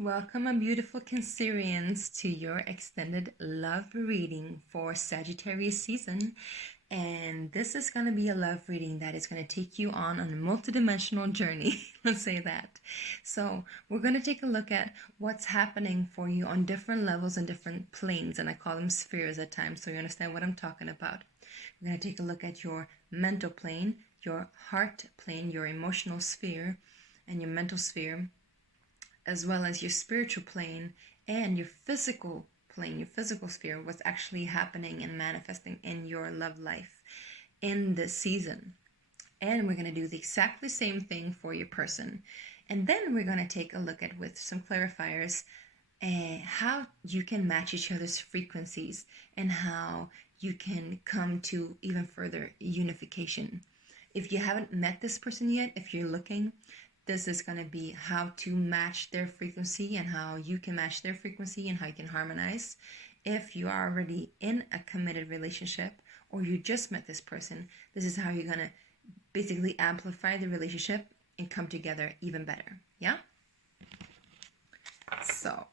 Welcome, my beautiful Cancerians, to your extended love reading for Sagittarius season. And this is going to be a love reading that is going to take you on a multidimensional journey. Let's say that. So we're going to take a look at what's happening for you on different levels and different planes. And I call them spheres at times, so you understand what I'm talking about. We're going to take a look at your mental plane, your heart plane, your emotional sphere, and your mental sphere, as well as your spiritual plane and your physical plane, your physical sphere, what's actually happening and manifesting in your love life in this season. And we're going to do the exactly same thing for your person. And then we're going to take a look at, with some clarifiers, how you can match each other's frequencies and how you can come to even further unification. If you haven't met this person yet, if you're looking, this is going to be how to match their frequency and how you can match their frequency and how you can harmonize. If you are already in a committed relationship or you just met this person, this is how you're going to basically amplify the relationship and come together even better. Yeah? So,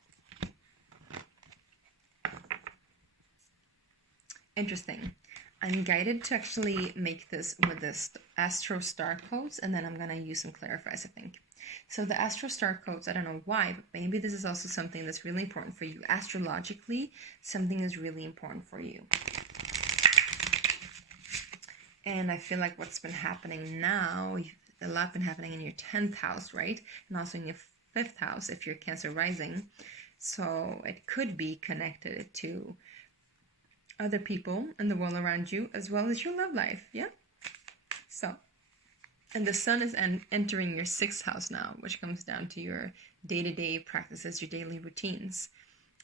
interesting. I'm guided to actually make this with the Astro Star codes, and then I'm going to use some clarifiers, I think. So the Astro Star codes, I don't know why, but maybe this is also something that's really important for you. Astrologically, something is really important for you. And I feel like what's been happening now, a lot been happening in your 10th house, right? And also in your 5th house if you're Cancer rising. So it could be connected to other people in the world around you, as well as your love life. Yeah. So, and the sun is entering your 6th house now, which comes down to your day-to-day practices, your daily routines,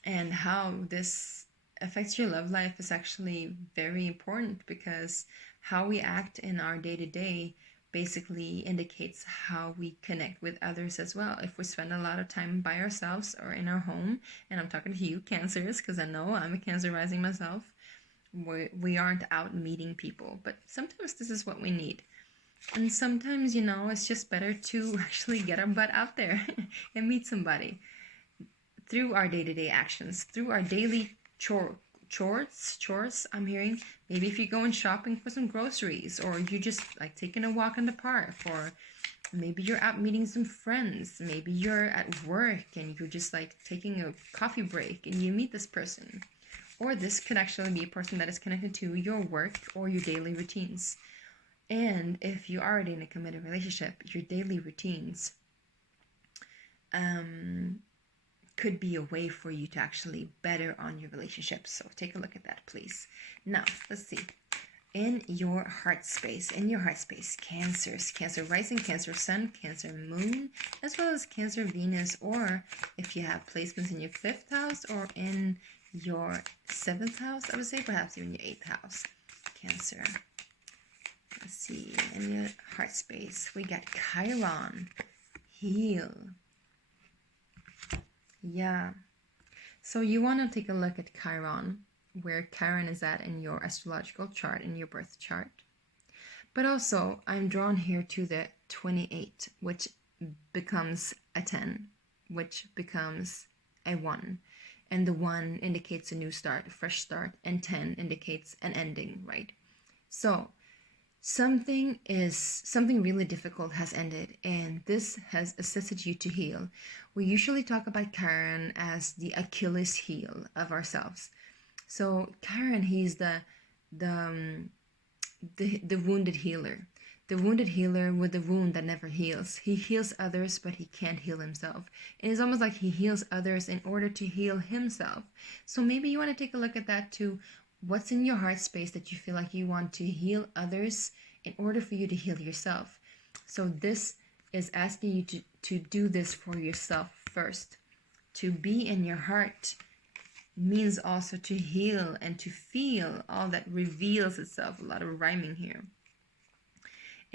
and how this affects your love life is actually very important, because how we act in our day-to-day basically indicates how we connect with others as well. If we spend a lot of time by ourselves or in our home, and I'm talking to you Cancers because I know I'm a Cancer rising myself, we aren't out meeting people, but sometimes this is what we need. And sometimes, it's just better to actually get our butt out there and meet somebody through our day-to-day actions, through our daily chores, I'm hearing. Maybe if you're going shopping for some groceries, or you just like taking a walk in the park, or maybe you're out meeting some friends, maybe you're at work and you're just like taking a coffee break and you meet this person. Or this could actually be a person that is connected to your work or your daily routines. And if you're already in a committed relationship, your daily routines could be a way for you to actually better on your relationship. So take a look at that, please. Now, let's see. In your heart space, Cancers, Cancer rising, Cancer sun, Cancer moon, as well as Cancer Venus, or if you have placements in your 5th house or in your 7th house, I would say perhaps even your 8th house, Cancer. Let's see, in your heart space, we got Chiron, heal. Yeah. So you want to take a look at Chiron, where Chiron is at in your astrological chart, in your birth chart. But also, I'm drawn here to the 28, which becomes a 10, which becomes a 1. And the 1 indicates a new start, a fresh start, and 10 indicates an ending, right? So something really difficult has ended, and this has assisted you to heal. We usually talk about Chiron as the Achilles heel of ourselves. So Chiron, he's the wounded healer. The wounded healer with the wound that never heals. He heals others, but he can't heal himself. And it's almost like he heals others in order to heal himself. So maybe you want to take a look at that too. What's in your heart space that you feel like you want to heal others in order for you to heal yourself? So this is asking you to do this for yourself first. To be in your heart means also to heal and to feel all that reveals itself. A lot of rhyming here.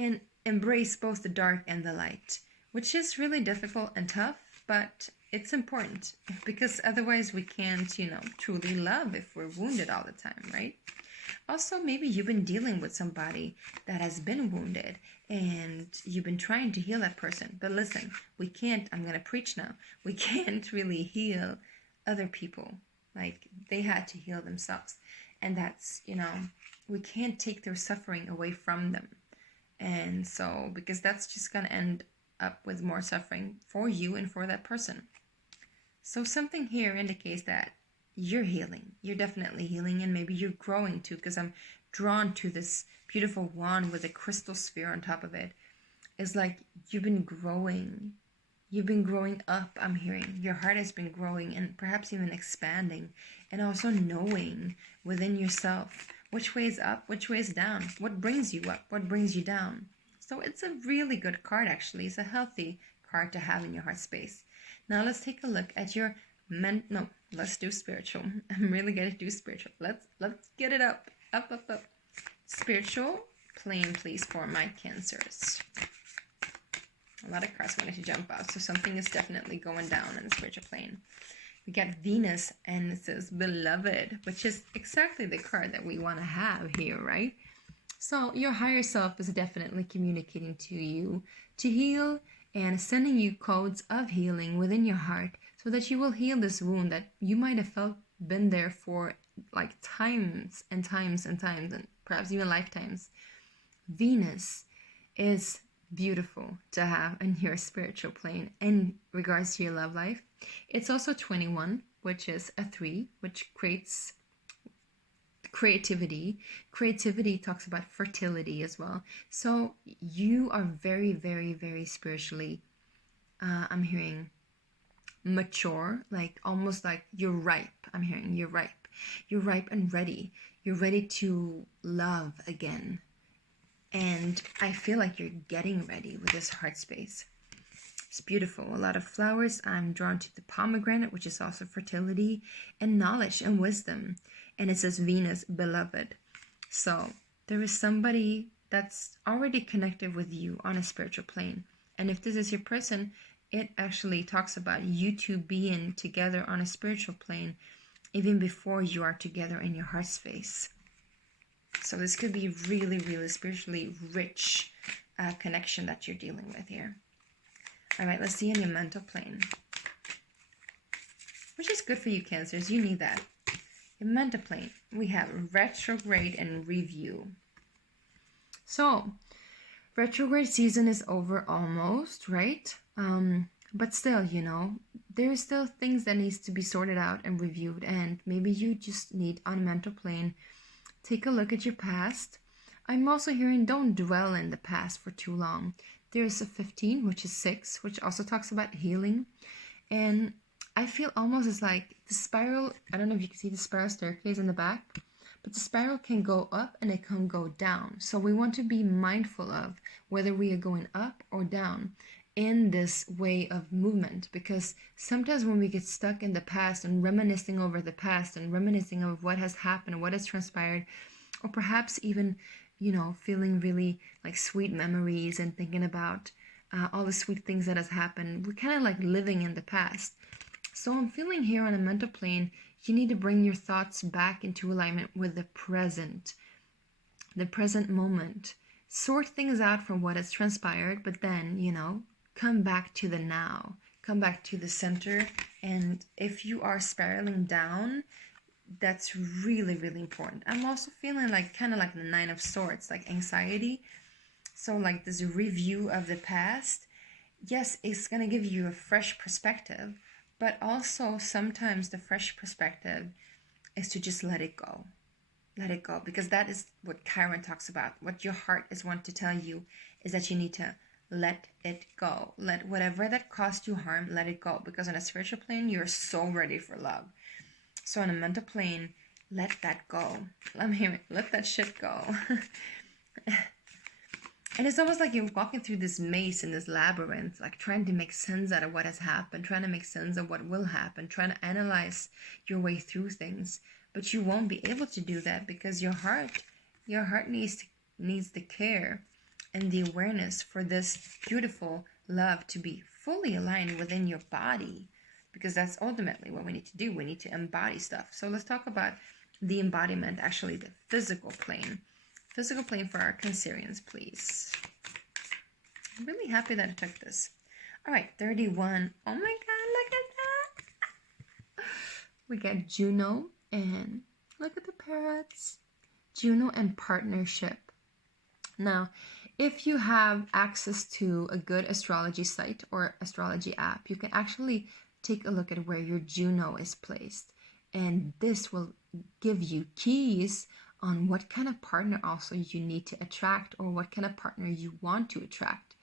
And embrace both the dark and the light, which is really difficult and tough, but it's important, because otherwise we can't, truly love if we're wounded all the time, right? Also, maybe you've been dealing with somebody that has been wounded and you've been trying to heal that person. But listen, we can't, I'm going to preach now, we can't really heal other people. Like, they had to heal themselves. And that's, we can't take their suffering away from them. And so, because that's just going to end up with more suffering for you and for that person. So something here indicates that you're healing. You're definitely healing, and maybe you're growing too, because I'm drawn to this beautiful wand with a crystal sphere on top of it. It's like you've been growing. You've been growing up, I'm hearing. Your heart has been growing and perhaps even expanding, and also knowing within yourself which way is up, which way is down, what brings you up, what brings you down. So it's a really good card, actually. It's a healthy card to have in your heart space. Now let's take a look at your let's do spiritual. I'm really going to do spiritual. Let's get it up. Spiritual plane, please, for my Cancers. A lot of cards wanted to jump out, so something is definitely going down in the spiritual plane. We got Venus, and it says beloved, which is exactly the card that we want to have here, right? So your higher self is definitely communicating to you to heal and sending you codes of healing within your heart so that you will heal this wound that you might have felt been there for like times and times and times, and perhaps even lifetimes. Venus is beautiful to have in your spiritual plane in regards to your love life. It's also 21, which is a 3, which creates creativity. Creativity talks about fertility as well. So you are very, very, very spiritually, I'm hearing mature, like almost like you're ripe. I'm hearing you're ripe. You're ripe and ready. You're ready to love again. And I feel like you're getting ready with this heart space. It's beautiful. A lot of flowers. I'm drawn to the pomegranate, which is also fertility and knowledge and wisdom. And it says Venus, beloved. So there is somebody that's already connected with you on a spiritual plane. And if this is your person, it actually talks about you two being together on a spiritual plane even before you are together in your heart space. So this could be really, really spiritually rich connection that you're dealing with here. All right, let's see in your mental plane. Which is good for you, Cancers. You need that. In mental plane, we have retrograde and review. So, retrograde season is over almost, right? But still, there's still things that needs to be sorted out and reviewed. And maybe you just need on a mental plane, take a look at your past. I'm also hearing don't dwell in the past for too long. There's a 15, which is 6, which also talks about healing. And I feel almost as like the spiral, I don't know if you can see the spiral staircase in the back, but the spiral can go up and it can go down. So we want to be mindful of whether we are going up or down in this way of movement, because sometimes when we get stuck in the past and reminiscing over the past and reminiscing of what has happened, what has transpired, or perhaps even, feeling really like sweet memories and thinking about all the sweet things that has happened, we're kind of like living in the past. So I'm feeling here on a mental plane, you need to bring your thoughts back into alignment with the present moment. Sort things out from what has transpired, but then, come back to the now. Come back to the center. And if you are spiraling down, that's really, really important. I'm also feeling like kind of like the 9 of Swords, like anxiety. So like this review of the past. Yes, it's going to give you a fresh perspective. But also sometimes the fresh perspective is to just let it go. Let it go. Because that is what Chiron talks about. What your heart is wanting to tell you is that you need to let it go. Let whatever that caused you harm, let it go. Because on a spiritual plane, you're so ready for love. So on a mental plane, let that go. Let that shit go. And it's almost like you're walking through this maze in this labyrinth, like trying to make sense out of what has happened, trying to make sense of what will happen, trying to analyze your way through things. But you won't be able to do that because your heart needs the care and the awareness for this beautiful love to be fully aligned within your body. Because that's ultimately what we need to do. We need to embody stuff. So let's talk about the embodiment, actually the physical plane. Physical plane for our Cancerians, please. I'm really happy that I took this. All right, 31. Oh my God, look at that. We got Juno, and look at the parrots. Juno and partnership. Now, if you have access to a good astrology site or astrology app, you can actually take a look at where your Juno is placed. And this will give you keys on what kind of partner also you need to attract, or what kind of partner you want to attract.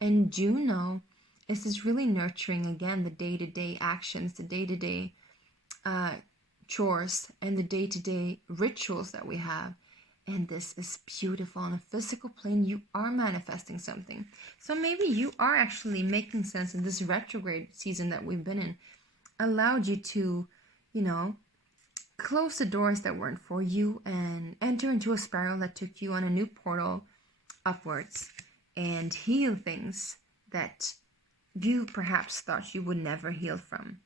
And Juno is this really nurturing, again, the day-to-day actions, the day-to-day chores, and the day-to-day rituals that we have. And this is beautiful. On a physical plane, you are manifesting something. So maybe you are actually making sense in this retrograde season that we've been in. Allowed you to, you know, close the doors that weren't for you and enter into a spiral that took you on a new portal upwards, and heal things that you perhaps thought you would never heal from.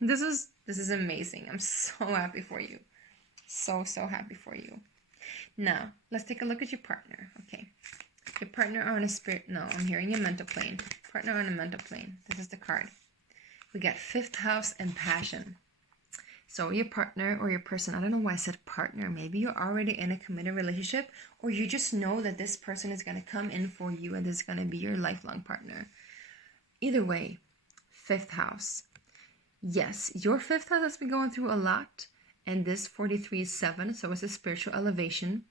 This is amazing. I'm so happy for you. So happy for you. Now, let's take a look at your partner. Okay. Your partner on a spirit... No, I'm hearing your mental plane. Partner on a mental plane. This is the card. We got 5th house and passion. So your partner or your person, I don't know why I said partner. Maybe you're already in a committed relationship, or you just know that this person is going to come in for you and this is going to be your lifelong partner. Either way, 5th house. Yes, your 5th house has been going through a lot. And this 43 is 7, so it's a spiritual elevation.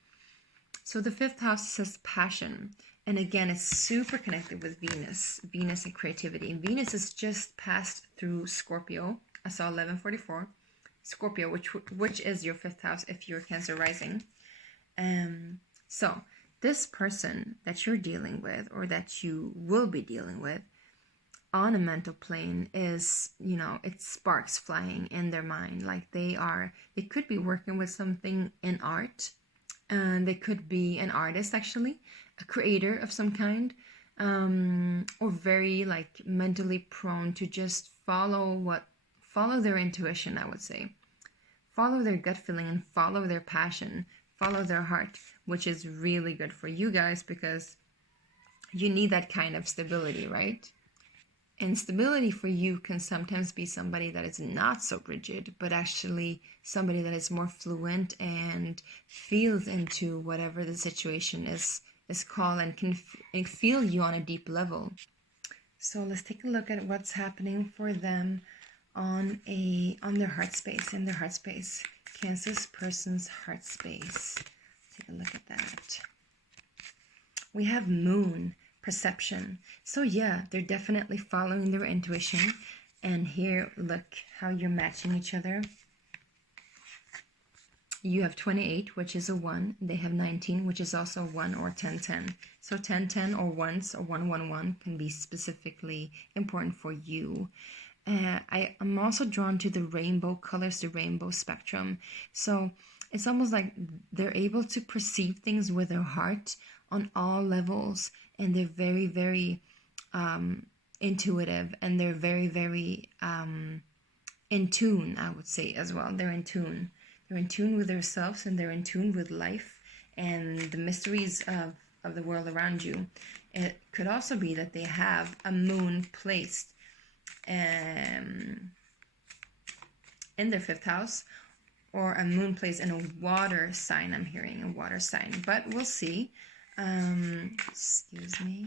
So the 5th house says passion. And again, it's super connected with Venus. Venus and creativity. And Venus has just passed through Scorpio. I saw 1144. Scorpio, which is your 5th house if you're Cancer rising. So this person that you're dealing with, or that you will be dealing with, on a mental plane is, you know, it's sparks flying in their mind. Like they could be working with something in art, and they could be an artist, actually, a creator of some kind, or very like mentally prone to just follow their intuition, I would say. Follow their gut feeling and follow their passion, follow their heart, which is really good for you guys because you need that kind of stability, right? And stability for you can sometimes be somebody that is not so rigid, but actually somebody that is more fluent and feels into whatever the situation is called, and can feel you on a deep level. So let's take a look at what's happening for them on their heart space, in their heart space. Cancer's person's heart space. Take a look at that. We have Moon. Perception. So yeah, they're definitely following their intuition. And here, look how you're matching each other. You have 28, which is a 1. They have 19, which is also 1, or 10-10. So 10-10 or 1s or 1-1-1 can be specifically important for you. I am also drawn to the rainbow colors, the rainbow spectrum. So it's almost like they're able to perceive things with their heart on all levels. And they're very, very intuitive, and they're very, very in tune, I would say, as well. They're in tune. They're in tune with themselves, and they're in tune with life and the mysteries of the world around you. It could also be that they have a moon placed in their 5th house, or a moon placed in a water sign. I'm hearing a water sign, but we'll see. Excuse me.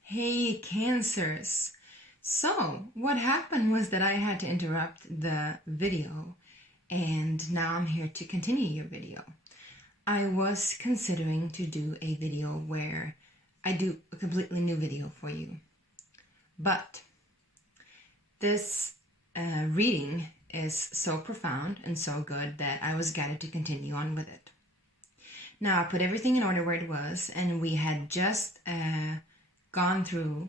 Hey, Cancers. So what happened was that I had to interrupt the video, and now I'm here to continue your video. I was considering to do a video where I do a completely new video for you, but this reading is so profound and so good that I was guided to continue on with it. Now, I put everything in order where it was, and we had just gone through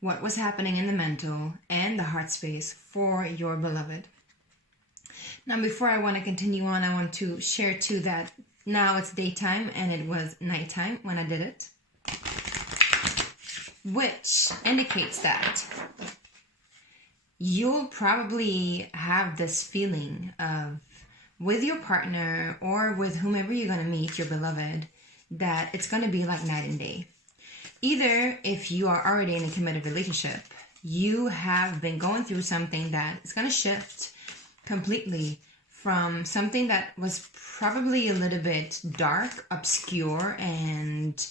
what was happening in the mental and the heart space for your beloved. Now, before I want to continue on, I want to share too that now it's daytime and it was nighttime when I did it, which indicates that you'll probably have this feeling of with your partner or with whomever you're going to meet, your beloved, that it's going to be like night and day. Either if you are already in a committed relationship, you have been going through something that is going to shift completely from something that was probably a little bit dark, obscure, and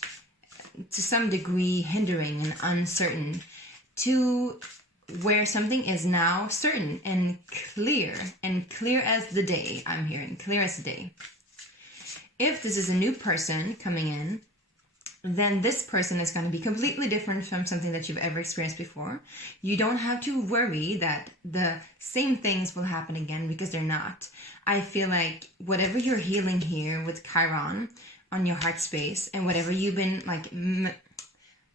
to some degree hindering and uncertain, to where something is now certain and clear as the day. I'm hearing clear as the day. If this is a new person coming in, then this person is going to be completely different from something that you've ever experienced before. You don't have to worry that the same things will happen again, because they're not. I feel like whatever you're healing here with Chiron on your heart space, and whatever you've been like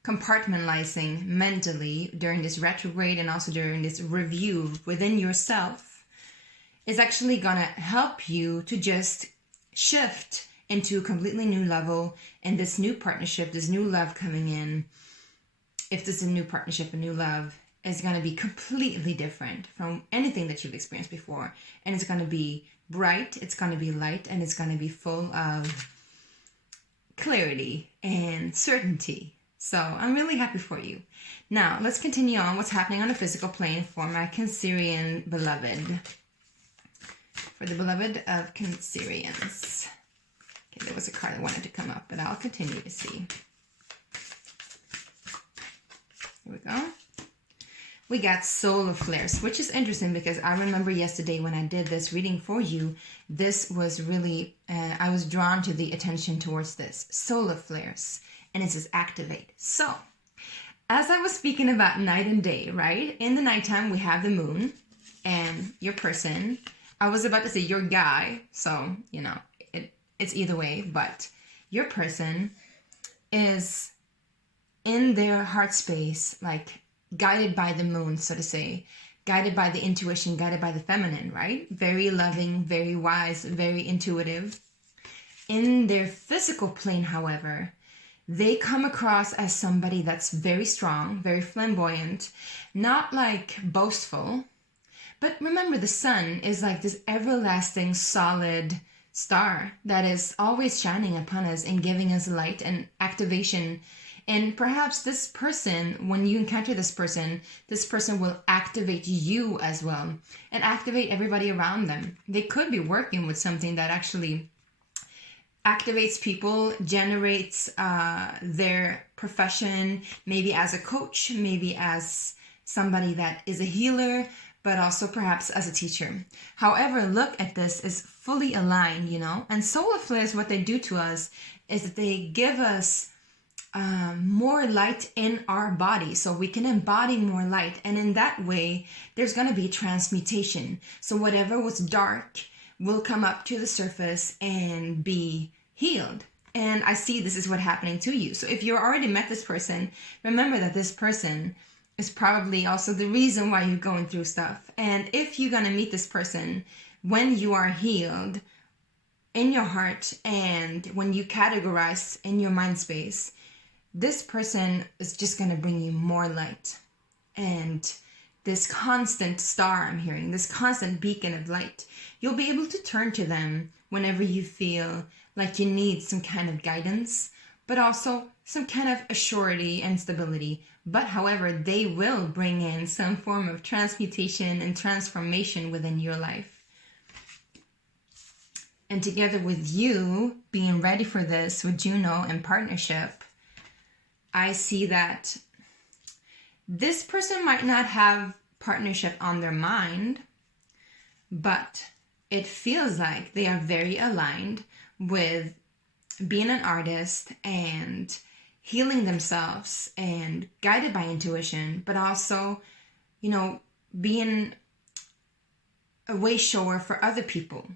compartmentalizing mentally during this retrograde and also during this review within yourself, is actually going to help you to just shift into a completely new level. And this new partnership, this new love coming in, if this is a new partnership, a new love, is going to be completely different from anything that you've experienced before. And it's going to be bright, it's going to be light, and it's going to be full of clarity and certainty. So I'm really happy for you. Now, let's continue on what's happening on the physical plane for my Cancerian beloved. For the beloved of Cancerians. Okay, there was a card that wanted to come up, but I'll continue to see. Here we go. We got solar flares, which is interesting because I remember yesterday when I did this reading for you, this was really, I was drawn to the attention towards this. Solar flares. And it says activate. So, as I was speaking about night and day, right? In the nighttime, we have the moon and your person. I was about to say your guy, so, you know, it's either way, but your person is in their heart space, like guided by the moon, so to say, guided by the intuition, guided by the feminine, right? Very loving, very wise, very intuitive. In their physical plane, however, they come across as somebody that's very strong, very flamboyant, not like boastful. But remember, the sun is like this everlasting, solid star that is always shining upon us and giving us light and activation. And perhaps this person, when you encounter this person will activate you as well and activate everybody around them. They could be working with something that actually activates people, generates their profession, maybe as a coach, maybe as somebody that is a healer, but also perhaps as a teacher. However, look at this as fully aligned, you know. And solar flares, what they do to us is that they give us more light in our body, so we can embody more light. And in that way, there's going to be transmutation. So whatever was dark will come up to the surface and be healed. And I see this is what's happening to you. So if you already met this person, remember that this person is probably also the reason why you're going through stuff. And if you're going to meet this person when you are healed in your heart and when you categorize in your mind space, this person is just going to bring you more light. And this constant star I'm hearing, this constant beacon of light, you'll be able to turn to them whenever you feel like you need some kind of guidance, but also some kind of assurity and stability. But however, they will bring in some form of transmutation and transformation within your life. And together with you being ready for this with Juno and partnership, I see that this person might not have partnership on their mind, but it feels like they are very aligned with being an artist and healing themselves and guided by intuition, but also, you know, being a way shower for other people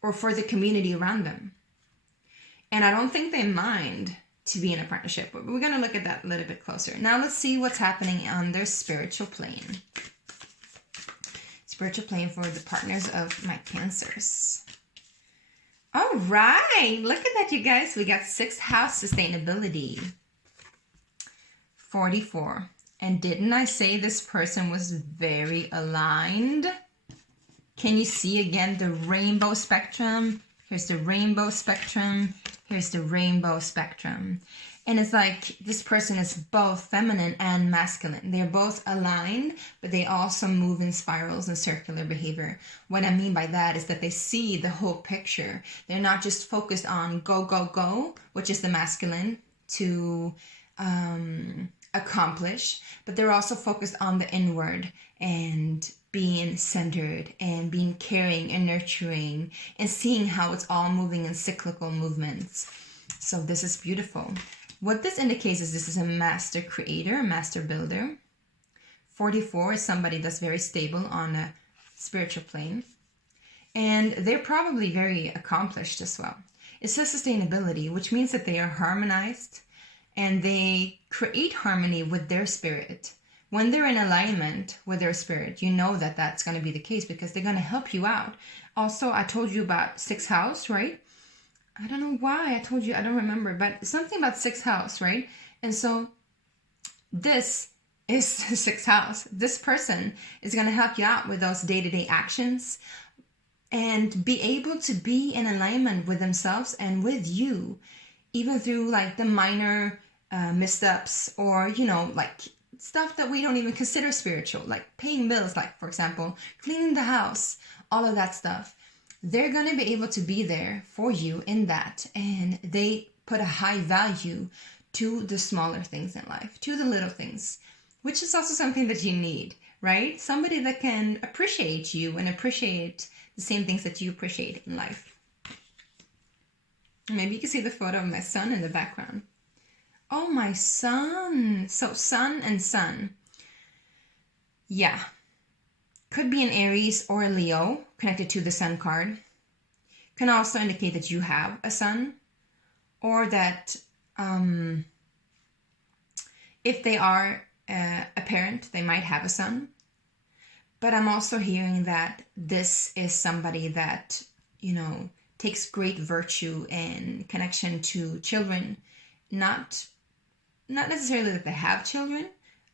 or for the community around them. And I don't think they mind to be in a partnership, but we're going to look at that a little bit closer. Now let's see what's happening on their spiritual plane. Spiritual plane for the partners of my Cancers. All right, look at that, you guys. We got 6th house sustainability. 44. And didn't I say this person was very aligned? Can you see again the rainbow spectrum? Here's the rainbow spectrum. Here's the rainbow spectrum. And it's like this person is both feminine and masculine. They're both aligned, but they also move in spirals and circular behavior. What I mean by that is that they see the whole picture. They're not just focused on go, go, go, which is the masculine, to accomplish, but they're also focused on the inward and being centered and being caring and nurturing and seeing how it's all moving in cyclical movements. So this is beautiful. What this indicates is this is a master creator, a master builder. 44 is somebody that's very stable on a spiritual plane. And they're probably very accomplished as well. It says sustainability, which means that they are harmonized and they create harmony with their spirit. When they're in alignment with their spirit, you know that that's going to be the case because they're going to help you out. Also, I told you about 6th house, right? I don't know why I told you, I don't remember, but something about 6th house, right? And so this is the 6th house. This person is going to help you out with those day-to-day actions and be able to be in alignment with themselves and with you, even through like the minor missteps or, you know, like stuff that we don't even consider spiritual, like paying bills, like for example, cleaning the house, all of that stuff. They're going to be able to be there for you in that. And they put a high value to the smaller things in life, to the little things, which is also something that you need, right? Somebody that can appreciate you and appreciate the same things that you appreciate in life. Maybe you can see the photo of my son in the background. Oh, my son. So sun and sun. Yeah. Could be an Aries or a Leo connected to the sun card. Can also indicate that you have a son, or that if they are a parent, they might have a son. But I'm also hearing that this is somebody that, you know, takes great virtue and connection to children. Not necessarily that they have children.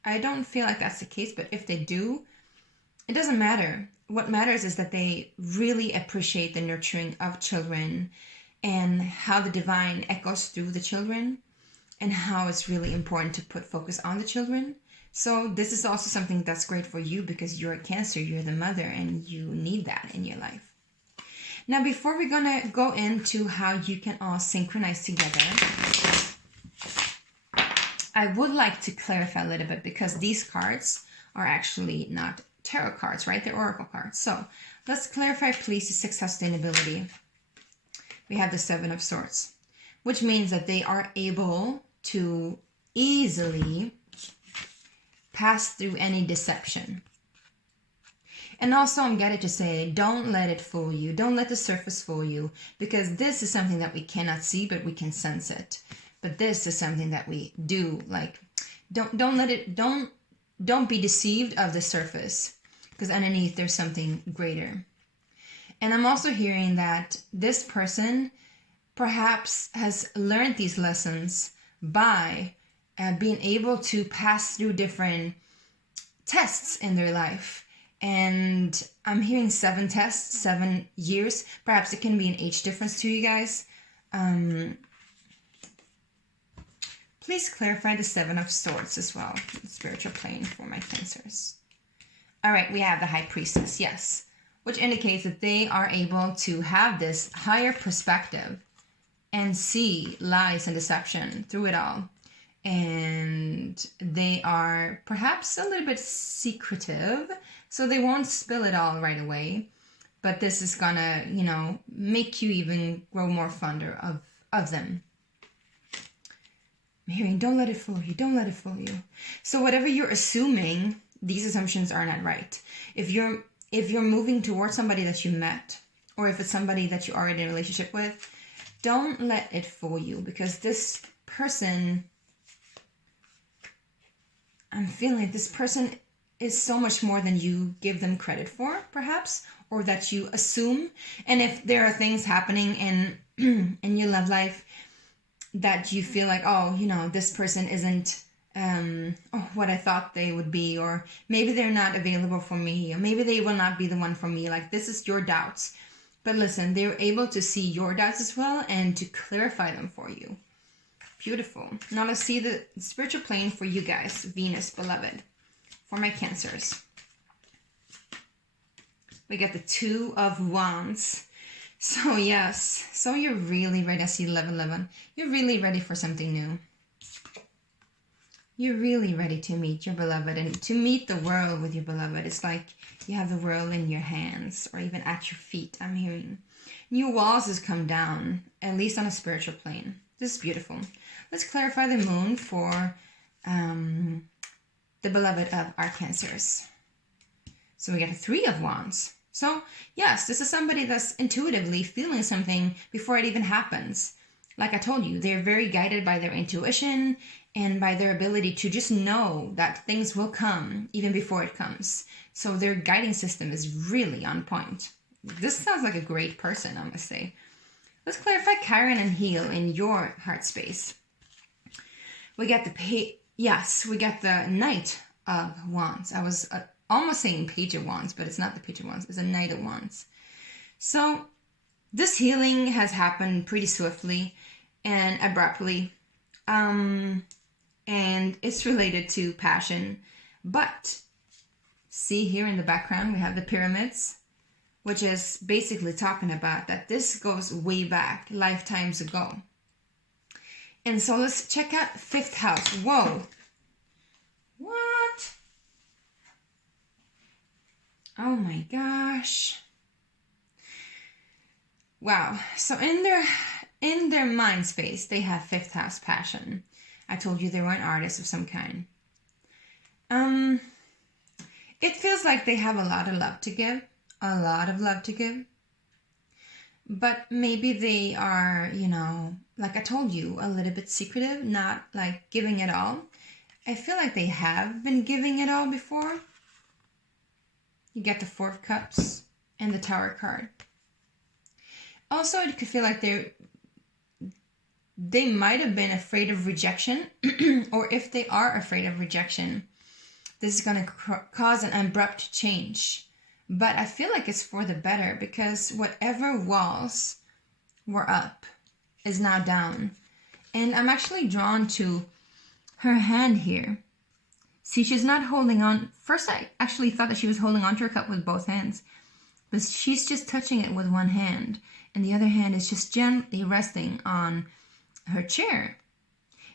I don't feel like that's the case, but if they do, it doesn't matter. What matters is that they really appreciate the nurturing of children and how the divine echoes through the children and how it's really important to put focus on the children. So this is also something that's great for you because you're a Cancer, you're the mother, and you need that in your life. Now, before we're going to go into how you can all synchronize together, I would like to clarify a little bit because these cards are actually not tarot cards, right? They're oracle cards. So let's clarify, please, the 6th house sustainability. We have the 7 of Swords, which means that they are able to easily pass through any deception. And also, I'm getting to say, don't let it fool you. Don't let the surface fool you, because this is something that we cannot see, but we can sense it. But this is something that we do. Like, don't be deceived of the surface, because underneath there's something greater. And I'm also hearing that this person perhaps has learned these lessons by being able to pass through different tests in their life. And I'm hearing 7 tests, 7 years. Perhaps it can be an age difference to you guys. Please clarify the 7 of Swords as well, the spiritual plane for my Cancers. All right, we have the High Priestess, yes, which indicates that they are able to have this higher perspective and see lies and deception through it all. And they are perhaps a little bit secretive, so they won't spill it all right away. But this is gonna, you know, make you even grow more fonder of them. I'm hearing, don't let it fool you, don't let it fool you. So whatever you're assuming, these assumptions are not right. If you're moving towards somebody that you met, or if it's somebody that you're already in a relationship with, don't let it fool you, because this person, I'm feeling like this person is so much more than you give them credit for, perhaps, or that you assume. And if there are things happening in your love life that you feel like, oh, you know, this person isn't what I thought they would be, or maybe they're not available for me, or maybe they will not be the one for me. Like, this is your doubts. But listen, they're able to see your doubts as well and to clarify them for you. Beautiful. Now let's see the spiritual plane for you guys, Venus, beloved, for my Cancers. We got the Two of Wands. So yes, so you're really ready. I see 11. You're really ready for something new. You're really ready to meet your beloved and to meet the world with your beloved. It's like you have the world in your hands or even at your feet, I'm hearing. New walls has come down, at least on a spiritual plane. This is beautiful. Let's clarify the moon for the beloved of our Cancers. So we got a Three of Wands. So yes, this is somebody that's intuitively feeling something before it even happens. Like I told you, they're very guided by their intuition and by their ability to just know that things will come even before it comes. So their guiding system is really on point. This sounds like a great person, I must say. Let's clarify Chiron and Heal in your heart space. We got we got the Knight of Wands. I was almost saying Page of Wands, but it's not the Page of Wands. It's a Knight of Wands. So this healing has happened pretty swiftly and abruptly. And it's related to passion. But see here in the background, we have the pyramids, which is basically talking about that this goes way back, lifetimes ago. And so let's check out 5th house. Whoa. What? Oh my gosh. Wow. So in their mind space, they have 5th house passion. I told you they were an artist of some kind. It feels like they have a lot of love to give. A lot of love to give. But maybe they are, like I told you, a little bit secretive, not like giving it all. I feel like they have been giving it all before. You get the 4 of Cups and the Tower card. Also, it could feel like they might have been afraid of rejection, or if they are afraid of rejection, this is going to cause an abrupt change. But I feel like it's for the better, because whatever walls were up is now down. And I'm actually drawn to her hand here. See, she's not holding on. First, I actually thought that she was holding on to her cup with both hands. But she's just touching it with one hand. And the other hand is just gently resting on her chair.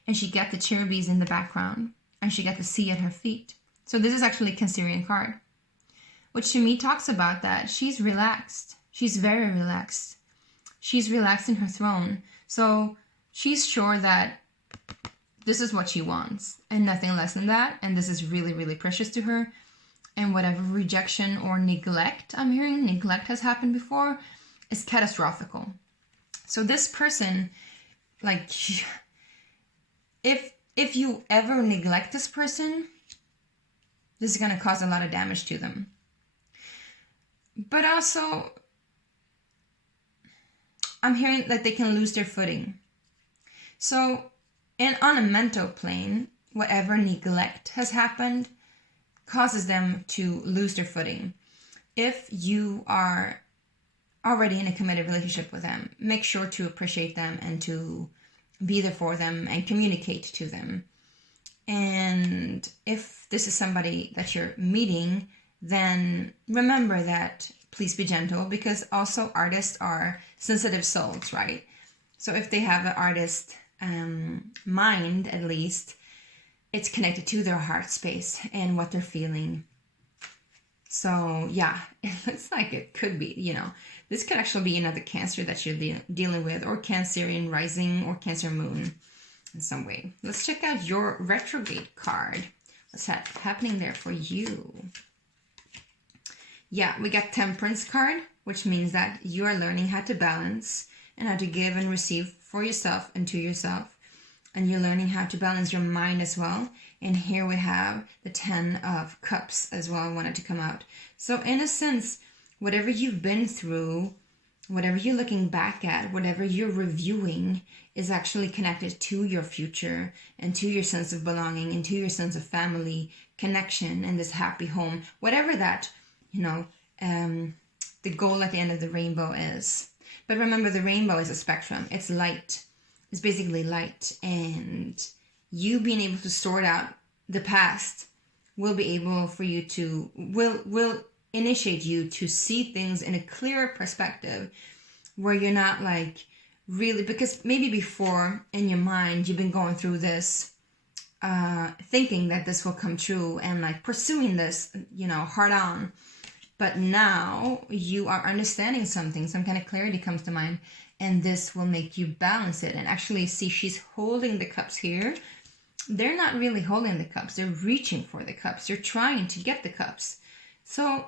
And she got the cherubies in the background. And she got the sea at her feet. So this is actually a Cancerian card. Which to me talks about that she's relaxed. She's very relaxed. She's relaxed in her throne. So she's sure that this is what she wants and nothing less than that. And this is really, really precious to her. And whatever rejection or neglect, I'm hearing neglect has happened before, is catastrophical. So this person, like, if you ever neglect this person, this is going to cause a lot of damage to them. But also, I'm hearing that they can lose their footing. So, and on a mental plane, whatever neglect has happened causes them to lose their footing. If you are already in a committed relationship with them, make sure to appreciate them and to be there for them and communicate to them. And if this is somebody that you're meeting, then remember that please be gentle, because also artists are sensitive souls, right? So if they have an artist mind, at least, it's connected to their heart space and what they're feeling. So yeah, it looks like it could be, this could actually be another Cancer that you're dealing with, or Cancerian rising or Cancer moon in some way. Let's check out your retrograde card. What's happening there for you? Yeah, we got Temperance card, which means that you are learning how to balance and how to give and receive for yourself and to yourself. And you're learning how to balance your mind as well. And here we have the 10 of Cups as well, wanted to come out. So in a sense, whatever you've been through whatever you're looking back at, whatever you're reviewing is actually connected to your future and to your sense of belonging and to your sense of family connection and this happy home, whatever that, the goal at the end of the rainbow is. But remember, the rainbow is a spectrum. It's light. It's basically light. And you being able to sort out the past will be able for you to, will initiate you to see things in a clearer perspective where you're not like really, because maybe before in your mind you've been going through this thinking that this will come true and like pursuing this hard on, but now you are understanding something, some kind of clarity comes to mind, and this will make you balance it. And actually, see, she's holding the cups here. They're not really holding the cups, they're reaching for the cups, they're trying to get the cups. So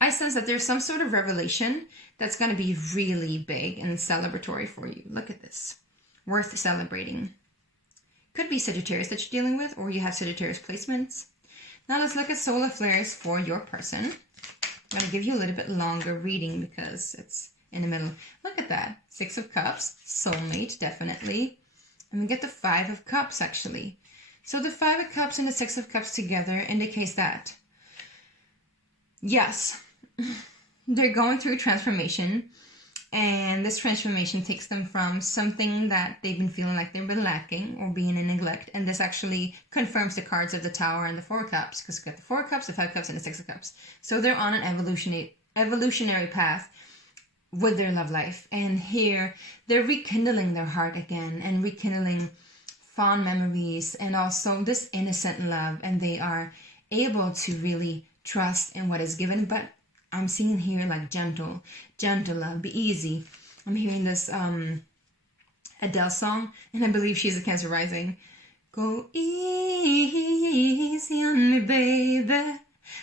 I sense that there's some sort of revelation that's going to be really big and celebratory for you. Look at this. Worth celebrating. Could be Sagittarius that you're dealing with, or you have Sagittarius placements. Now let's look at solar flares for your person. I'm going to give you a little bit longer reading because it's in the middle. Look at that. 6 of Cups. Soulmate, definitely. And we get the 5 of Cups, actually. So the 5 of Cups and the 6 of Cups together indicates that, yes, they're going through transformation, and this transformation takes them from something that they've been feeling like they've been lacking or being in neglect, and this actually confirms the cards of the Tower and the 4 of Cups, because we've got the 4 of Cups, the 5 of Cups, and the 6 of Cups. So they're on an evolutionary path with their love life, and here they're rekindling their heart again and rekindling fond memories and also this innocent love, and they are able to really trust in what is given. But I'm seeing here like gentle love, be easy. I'm hearing this Adele song, and I believe she's a Cancer rising. Go easy on me, baby.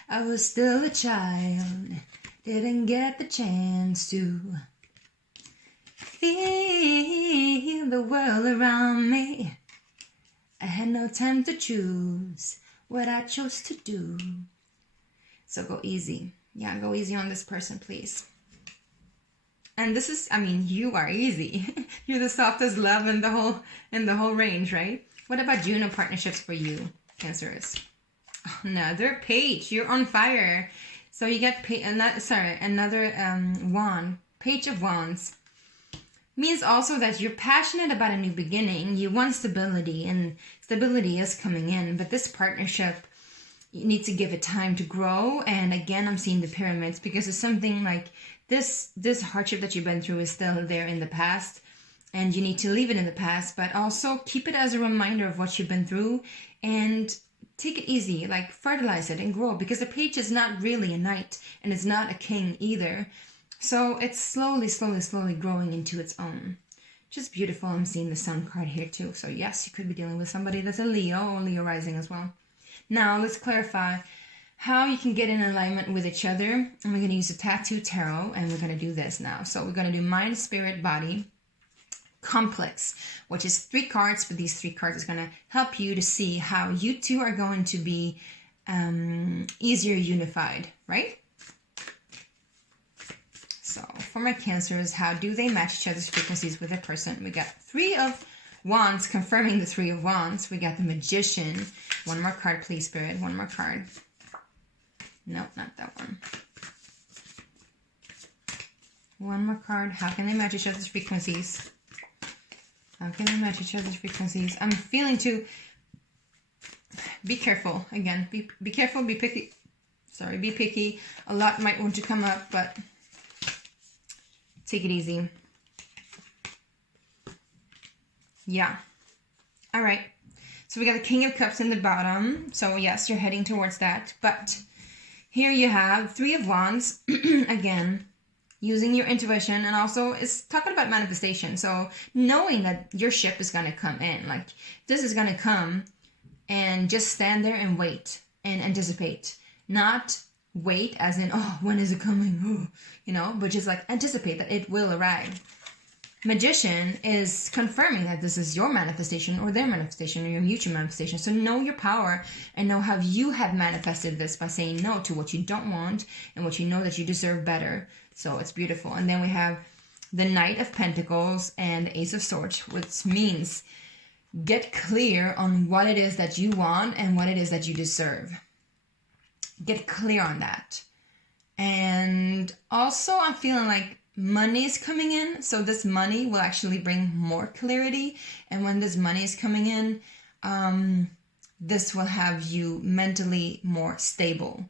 I was still a child, didn't get the chance to feel the world around me. I had no time to choose what I chose to do. So go easy. Yeah, go easy on this person, please. And this is, you are easy. You're the softest love in the whole range, right? What about Juno partnerships for you, Cancers? Oh, another page. You're on fire. So you get another wand. Page of Wands. Means also that you're passionate about a new beginning. You want stability, and stability is coming in. But this partnership, you need to give it time to grow. And again, I'm seeing the pyramids, because it's something like this hardship that you've been through is still there in the past, and you need to leave it in the past, but also keep it as a reminder of what you've been through, and take it easy, like fertilize it and grow, because the page is not really a knight, and it's not a king either. So it's slowly growing into its own. Just beautiful. I'm seeing the Sun card here too. So yes, you could be dealing with somebody that's a Leo or Leo rising as well. Now let's clarify how you can get in alignment with each other. And we're going to use the Tattoo Tarot, and we're going to do this now. So we're going to do Mind, Spirit, Body, Complex, which is 3 cards, but these 3 cards is going to help you to see how you two are going to be easier unified, right? So for my Cancers, how do they match each other's frequencies with a person? We got 3 of Wands, confirming the 3 of Wands. We got the Magician. One more card, please, Spirit. One more card. No, not that one. One more card. How can they match each other's frequencies? How can they match each other's frequencies? I'm feeling to be careful. Again, be careful, be picky. Sorry, be picky. A lot might want to come up, but take it easy. Yeah. All right. So we got the King of Cups in the bottom. So yes, you're heading towards that. But here you have 3 of Wands. Again, using your intuition, and also it's talking about manifestation. So knowing that your ship is going to come in. Like this is going to come, and just stand there and wait and anticipate. Not wait as in, oh, when is it coming? Oh, but just like anticipate that it will arrive. Magician is confirming that this is your manifestation or their manifestation or your mutual manifestation. So know your power and know how you have manifested this by saying no to what you don't want and what you know that you deserve better. So it's beautiful. And then we have the Knight of Pentacles and the Ace of Swords, which means get clear on what it is that you want and what it is that you deserve. Get clear on that. And also I'm feeling like money is coming in. So this money will actually bring more clarity. And when this money is coming in, this will have you mentally more stable,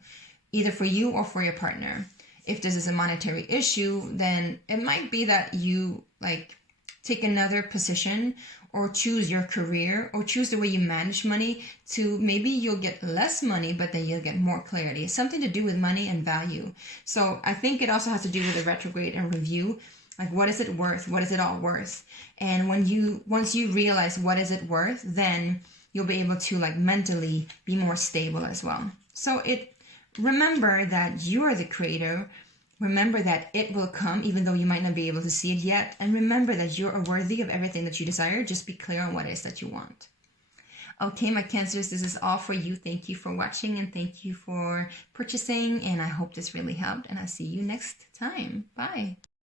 either for you or for your partner. If this is a monetary issue, then it might be that you like take another position or choose your career or choose the way you manage money to maybe you'll get less money, but then you'll get more clarity. It's something to do with money and value. So I think it also has to do with the retrograde and review. Like, what is it worth? What is it all worth? And once you realize what is it worth, then you'll be able to like mentally be more stable as well. So remember that you are the creator. Remember that it will come, even though you might not be able to see it yet. And remember that you are worthy of everything that you desire. Just be clear on what it is that you want. Okay, my Cancers, this is all for you. Thank you for watching and thank you for purchasing. And I hope this really helped. And I'll see you next time. Bye.